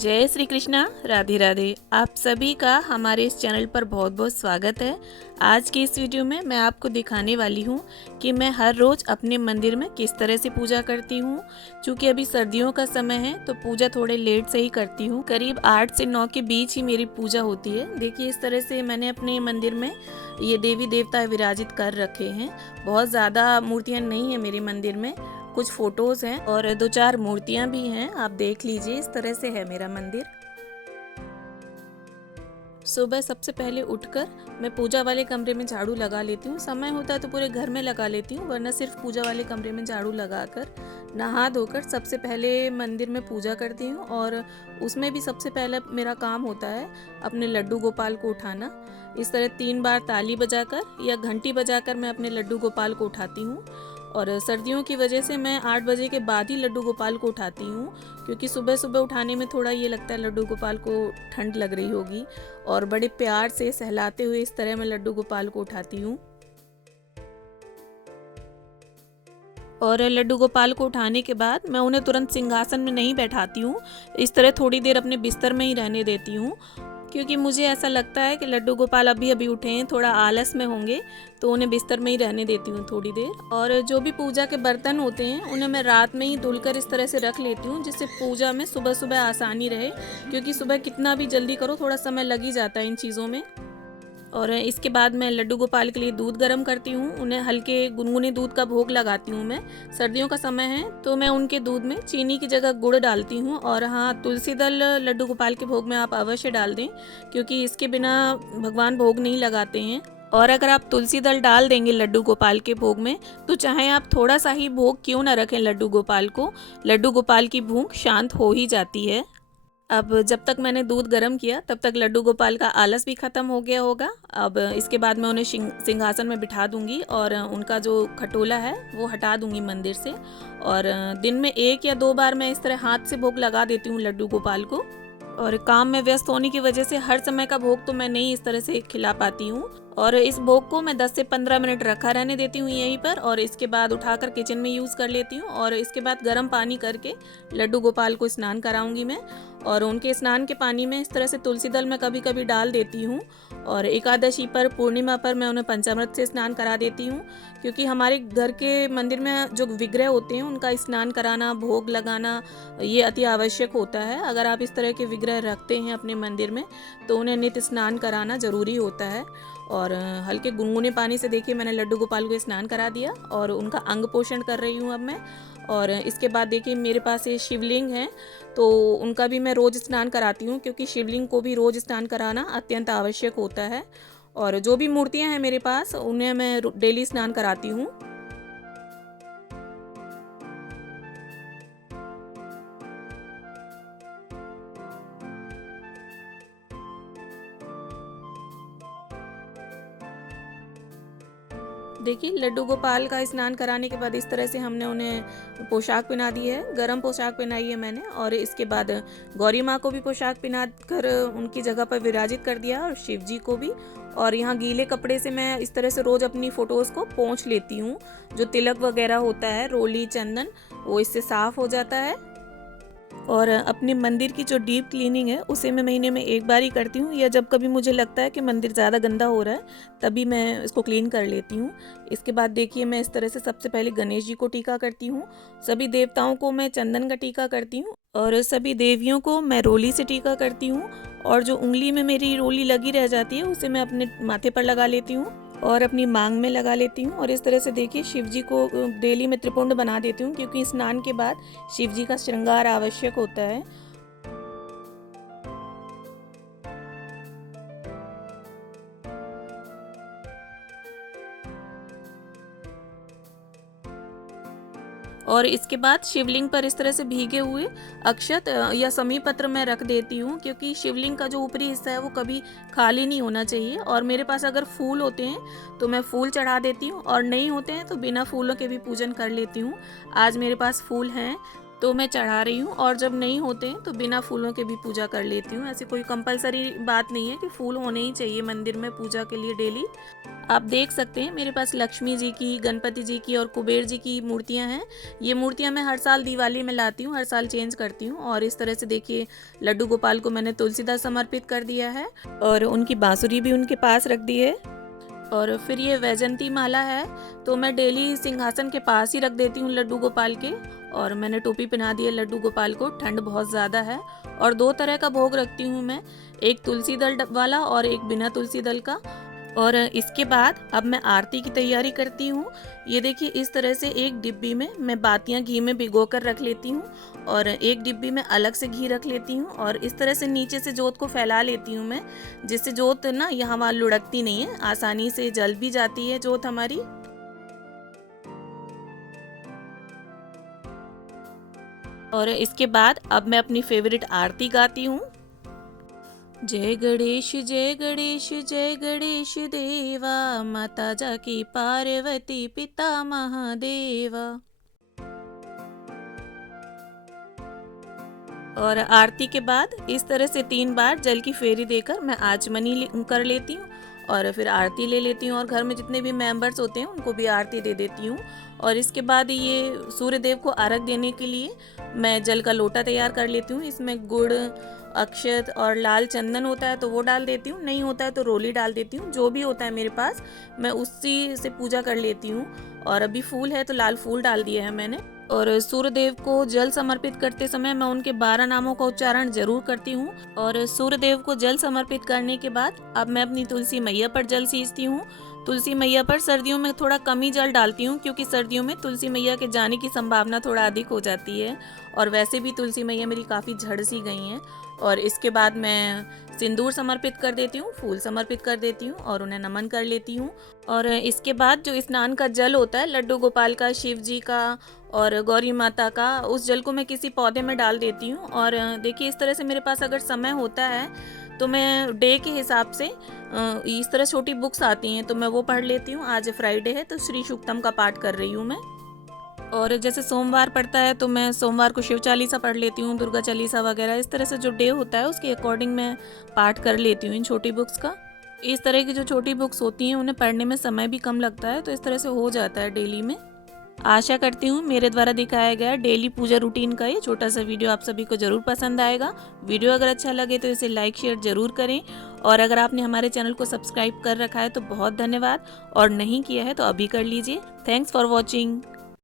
जय श्री कृष्णा, राधे राधे। आप सभी का हमारे इस चैनल पर बहुत बहुत स्वागत है। आज की इस वीडियो में मैं आपको दिखाने वाली हूँ कि मैं हर रोज़ अपने मंदिर में किस तरह से पूजा करती हूँ। क्योंकि अभी सर्दियों का समय है तो पूजा थोड़े लेट से ही करती हूँ। करीब 8 से 9 के बीच ही मेरी पूजा होती है। देखिए, इस तरह से मैंने अपने मंदिर में ये देवी देवता विराजित कर रखे हैं। बहुत ज़्यादा मूर्तियाँ नहीं है मेरे मंदिर में, कुछ फोटोज हैं और 2-4 मूर्तियां भी हैं। आप देख लीजिए, इस तरह से है मेरा मंदिर। सुबह सबसे पहले उठकर मैं पूजा वाले कमरे में झाड़ू लगा लेती हूँ। समय होता है तो पूरे घर में लगा लेती हूँ, वरना सिर्फ पूजा वाले कमरे में झाड़ू लगाकर नहा धोकर सबसे पहले मंदिर में पूजा करती हूँ। और उसमें भी सबसे पहले मेरा काम होता है अपने लड्डू गोपाल को उठाना। इस तरह 3 बार ताली बजाकर या घंटी बजाकर मैं अपने लड्डू गोपाल को उठाती हूँ। और सर्दियों की वजह से मैं 8 बजे के बाद ही लड्डू गोपाल को उठाती हूँ, क्योंकि सुबह सुबह उठाने में थोड़ा ये लगता है लड्डू गोपाल को ठंड लग रही होगी। और बड़े प्यार से सहलाते हुए इस तरह मैं लड्डू गोपाल को उठाती हूँ। और लड्डू गोपाल को उठाने के बाद मैं उन्हें तुरंत सिंहासन में नहीं बैठाती हूँ। इस तरह थोड़ी देर अपने बिस्तर में ही रहने देती हूँ, क्योंकि मुझे ऐसा लगता है कि लड्डू गोपाल अभी अभी उठे हैं, थोड़ा आलस में होंगे, तो उन्हें बिस्तर में ही रहने देती हूँ थोड़ी देर। और जो भी पूजा के बर्तन होते हैं उन्हें मैं रात में ही धुलकर इस तरह से रख लेती हूँ, जिससे पूजा में सुबह सुबह आसानी रहे। क्योंकि सुबह कितना भी जल्दी करो, थोड़ा समय लग ही जाता है इन चीज़ों में। और इसके बाद मैं लड्डू गोपाल के लिए दूध गर्म करती हूँ। उन्हें हल्के गुनगुने दूध का भोग लगाती हूँ मैं। सर्दियों का समय है तो मैं उनके दूध में चीनी की जगह गुड़ डालती हूँ। और हाँ, तुलसी दल लड्डू गोपाल के भोग में आप अवश्य डाल दें, क्योंकि इसके बिना भगवान भोग नहीं लगाते हैं। और अगर आप तुलसी दल डाल देंगे लड्डू गोपाल के भोग में, तो चाहे आप थोड़ा सा ही भोग क्यों ना रखें लड्डू गोपाल को, लड्डू गोपाल की भूख शांत हो ही जाती है। अब जब तक मैंने दूध गर्म किया तब तक लड्डू गोपाल का आलस भी खत्म हो गया होगा। अब इसके बाद मैं उन्हें सिंहासन में बिठा दूंगी और उनका जो खटोला है वो हटा दूंगी मंदिर से। और दिन में 1 या 2 बार मैं इस तरह हाथ से भोग लगा देती हूँ लड्डू गोपाल को। और काम में व्यस्त होने की वजह से हर समय का भोग तो मैं नहीं इस तरह से खिला पाती हूँ। और इस भोग को मैं 10 से 15 मिनट रखा रहने देती हूँ यहीं पर, और इसके बाद उठाकर किचन में यूज़ कर लेती हूँ। और इसके बाद गर्म पानी करके लड्डू गोपाल को स्नान कराऊंगी मैं। और उनके स्नान के पानी में इस तरह से तुलसी दल मैं कभी कभी डाल देती हूँ। और एकादशी पर, पूर्णिमा पर मैं उन्हें पंचामृत से स्नान करा देती हूँ, क्योंकि हमारे घर के मंदिर में जो विग्रह होते हैं उनका स्नान कराना, भोग लगाना, ये अति आवश्यक होता है। अगर आप इस तरह के विग्रह रखते हैं अपने मंदिर में तो उन्हें नित्य स्नान कराना जरूरी होता है। और हल्के गुनगुने पानी से देखिए मैंने लड्डू गोपाल को स्नान करा दिया और उनका अंग पोषण कर रही हूँ अब मैं। और इसके बाद देखिए मेरे पास ये शिवलिंग है, तो उनका भी मैं रोज़ स्नान कराती हूँ, क्योंकि शिवलिंग को भी रोज़ स्नान कराना अत्यंत आवश्यक होता है। और जो भी मूर्तियाँ हैं मेरे पास उन्हें मैं डेली स्नान कराती हूँ। देखिए, लड्डू गोपाल का स्नान कराने के बाद इस तरह से हमने उन्हें पोशाक पहना दी है, गरम पोशाक पहनाई है मैंने। और इसके बाद गौरी माँ को भी पोशाक पहना कर उनकी जगह पर विराजित कर दिया, और शिव जी को भी। और यहाँ गीले कपड़े से मैं इस तरह से रोज़ अपनी फ़ोटोज़ को पोंछ लेती हूँ। जो तिलक वगैरह होता है, रोली चंदन, वो इससे साफ़ हो जाता है। और अपने मंदिर की जो डीप क्लीनिंग है उसे मैं महीने में 1 बार ही करती हूँ, या जब कभी मुझे लगता है कि मंदिर ज़्यादा गंदा हो रहा है तभी मैं इसको क्लीन कर लेती हूँ। इसके बाद देखिए मैं इस तरह से सबसे पहले गणेश जी को टीका करती हूँ। सभी देवताओं को मैं चंदन का टीका करती हूँ, और सभी देवियों को मैं रोली से टीका करती हूँ। और जो उंगली में मेरी रोली लगी रह जाती है उसे मैं अपने माथे पर लगा लेती हूँ और अपनी मांग में लगा लेती हूँ। और इस तरह से देखिए शिव जी को डेली मैं त्रिपुंड बना देती हूँ, क्योंकि स्नान के बाद शिव जी का श्रृंगार आवश्यक होता है। और इसके बाद शिवलिंग पर इस तरह से भीगे हुए अक्षत या समी पत्र मैं रख देती हूँ, क्योंकि शिवलिंग का जो ऊपरी हिस्सा है वो कभी खाली नहीं होना चाहिए। और मेरे पास अगर फूल होते हैं तो मैं फूल चढ़ा देती हूँ, और नहीं होते हैं तो बिना फूलों के भी पूजन कर लेती हूँ। आज मेरे पास फूल हैं तो मैं चढ़ा रही हूँ, और जब नहीं होते हैं तो बिना फूलों के भी पूजा कर लेती हूँ। ऐसी कोई कंपलसरी बात नहीं है कि फूल होने ही चाहिए मंदिर में पूजा के लिए डेली। आप देख सकते हैं मेरे पास लक्ष्मी जी की, गणपति जी की और कुबेर जी की मूर्तियां हैं। ये मूर्तियां मैं हर साल दिवाली में लाती हूँ, हर साल चेंज करती हूँ। और इस तरह से देखिए लड्डू गोपाल को मैंने तुलसीदास समर्पित कर दिया है और उनकी बांसुरी भी उनके पास रख दी है। और फिर ये वैजंती माला है, तो मैं डेली सिंहासन के पास ही रख देती हूँ लड्डू गोपाल के। और मैंने टोपी पहना दी है लड्डू गोपाल को, ठंड बहुत ज़्यादा है। और 2 तरह का भोग रखती हूँ मैं, एक तुलसी दल वाला और एक बिना तुलसी दल का। और इसके बाद अब मैं आरती की तैयारी करती हूँ। ये देखिए इस तरह से एक डिब्बी में मैं बातियाँ घी में भिगो कर रख लेती हूँ और एक डिब्बी में अलग से घी रख लेती हूँ। और इस तरह से नीचे से जोत को फैला लेती हूँ मैं, जिससे जोत ना यहाँ वहाँ लुढ़कती नहीं है, आसानी से जल भी जाती है जोत हमारी। और इसके बाद अब मैं अपनी फेवरेट आरती गाती हूँ। जय गणेश जय गणेश जय गणेश देवा, माता जाकी पार्वती पिता महादेवा। और आरती के बाद इस तरह से 3 बार जल की फेरी देकर मैं आचमनी कर लेती हूँ और फिर आरती ले लेती हूँ। और घर में जितने भी मेंबर्स होते हैं उनको भी आरती दे देती हूँ। और इसके बाद ये सूर्य देव को अर्घ देने के लिए मैं जल का लोटा तैयार कर लेती हूँ। इसमें गुड़, अक्षत और लाल चंदन होता है तो वो डाल देती हूँ, नहीं होता है तो रोली डाल देती हूँ। जो भी होता है मेरे पास मैं उसी से पूजा कर लेती हूँ। और अभी फूल है तो लाल फूल डाल दिए हैं मैंने। और सूर्य देव को जल समर्पित करते समय मैं उनके 12 नामों का उच्चारण जरूर करती हूँ। और सूर्य देव को जल समर्पित करने के बाद अब मैं अपनी तुलसी मैया पर जल सींचती हूँ। तुलसी मैया पर सर्दियों में थोड़ा कम ही जल डालती हूँ, क्योंकि सर्दियों में तुलसी मैया के जाने की संभावना थोड़ा अधिक हो जाती है। और वैसे भी तुलसी मैया मेरी काफ़ी झड़ सी गई हैं। और इसके बाद मैं सिंदूर समर्पित कर देती हूँ, फूल समर्पित कर देती हूँ और उन्हें नमन कर लेती हूँ। और इसके बाद जो स्नान का जल होता है लड्डू गोपाल का, शिव जी का और गौरी माता का, उस जल को मैं किसी पौधे में डाल देती हूँ। और देखिए इस तरह से मेरे पास अगर समय होता है तो मैं डे के हिसाब से इस तरह छोटी बुक्स आती हैं तो मैं वो पढ़ लेती हूँ। आज फ्राइडे है तो श्री सूक्तम का पाठ कर रही हूँ मैं। और जैसे सोमवार पड़ता है तो मैं सोमवार को शिव चालीसा पढ़ लेती हूँ, दुर्गा चालीसा वगैरह। इस तरह से जो डे होता है उसके अकॉर्डिंग मैं पाठ कर लेती हूँ इन छोटी बुक्स का। इस तरह की जो छोटी बुक्स होती हैं उन्हें पढ़ने में समय भी कम लगता है, तो इस तरह से हो जाता है डेली में। आशा करती हूँ मेरे द्वारा दिखाया गया डेली पूजा रूटीन का ये छोटा सा वीडियो आप सभी को जरूर पसंद आएगा। वीडियो अगर अच्छा लगे तो इसे लाइक शेयर जरूर करें। और अगर आपने हमारे चैनल को सब्सक्राइब कर रखा है तो बहुत धन्यवाद, और नहीं किया है तो अभी कर लीजिए। Thanks for watching.